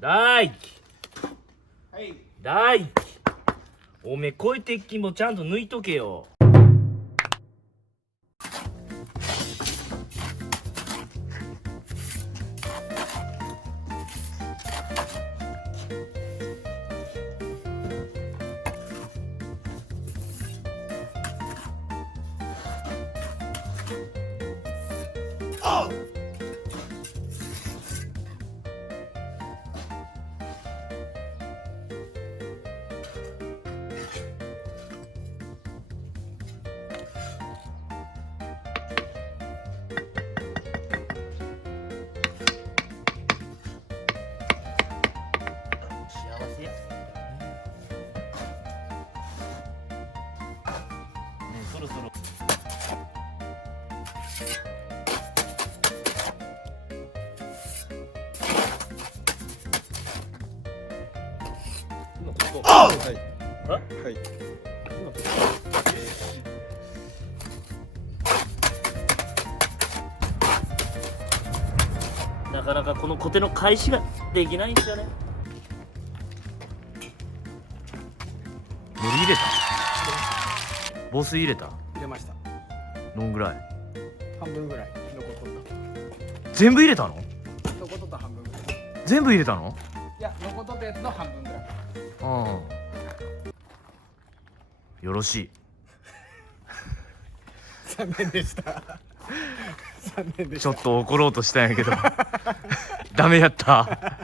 大輝、はい。大輝、おめえこういう鉄筋もちゃんと抜いとけよ。そろそろ今ここ。はい。あはい。なかなかこのコテの返しができないんですよね。のり入れた？防水入れた？入れました。どんぐらい？半分ぐらい残っとった。全部入れたの？残っとった半分ぐらい。全部入れたの？いや、残っとったやつの半分ぐらい。ああ。よろしい。残念でした。残念でした。ちょっと怒ろうとしたんやけどダメやった。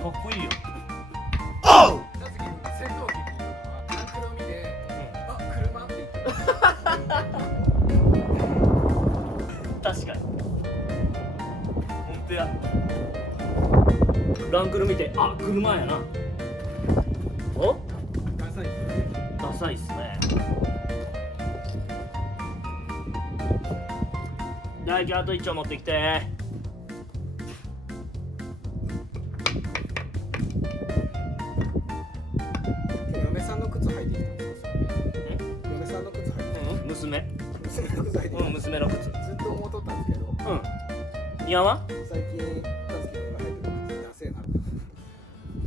かっこいいよ。戦闘機タンクロ見て、あ、車って言って確かに。本当や。ランクル見て、あ、車やな。お？ダサい。ダサいっすね。大輝あと1丁持ってきて。嫁さんの靴履いてきたんですよ。嫁さんの靴履いてきた。娘。娘の靴履いてきた。娘の靴。ずっと思っとったんですけど、似合わん？最近たつきが履いてる靴ダセえなって。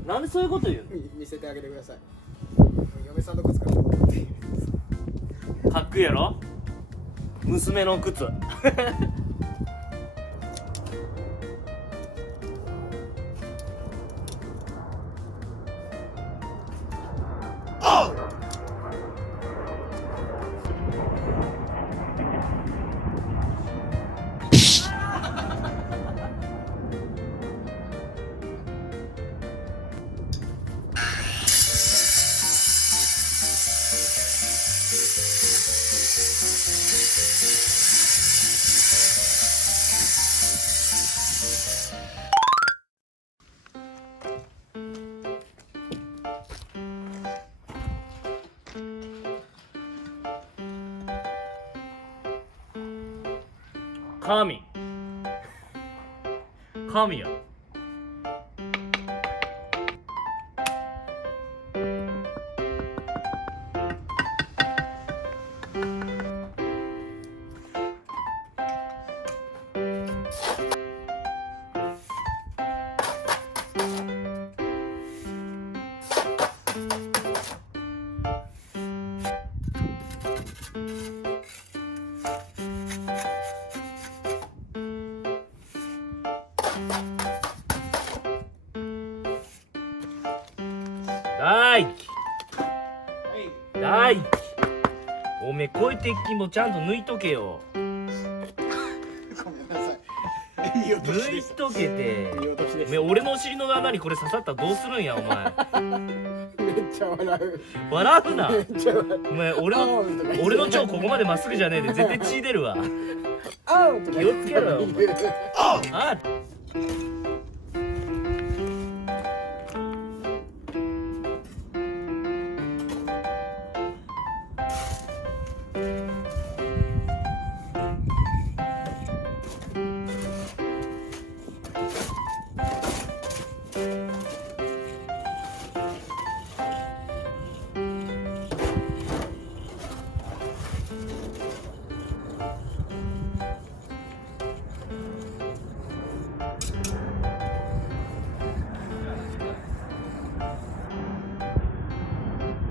なんでそういうこと言う見せてあげてください。嫁さんの靴から持って。の？かっこいいやろ？娘の靴。神や。大輝、おめえこういう鉄筋もちゃんと抜いとけよ。ごめんなさい。見落とし抜いでした。とけて。見落としでおめえ俺のお尻の穴にこれ刺さったらどうするんやお前。めっちゃ笑う。笑うな。めっちゃ笑う。お前俺の腸ここまでまっすぐじゃねえで絶対血出るわ。あーとか気をつけろよお前。あ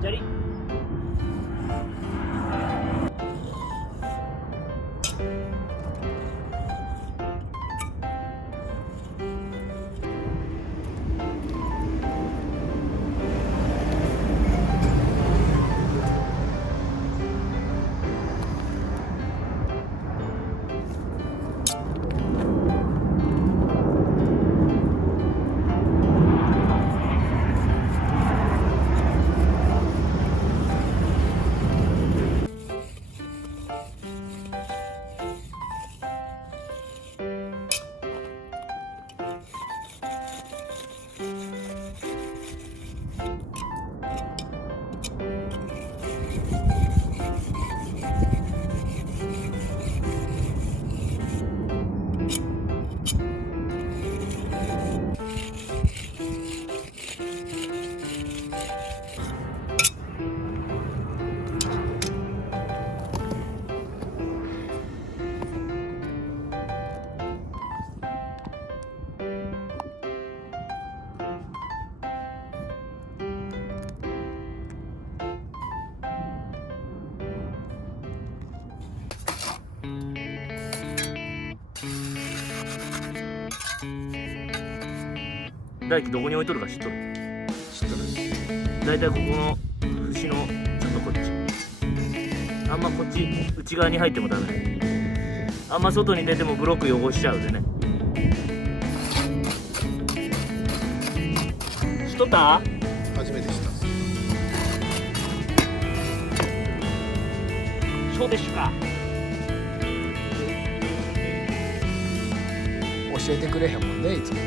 じゃり。大輝どこに置いとるか知っとる？知っとる。だいたいここの節のちょっとこっち、あんまこっち内側に入ってもダメ。あんま外に出てもブロック汚しちゃうでね。撮った？初めて知ったんです。そうですか。教えてくれへんもんね、いつも。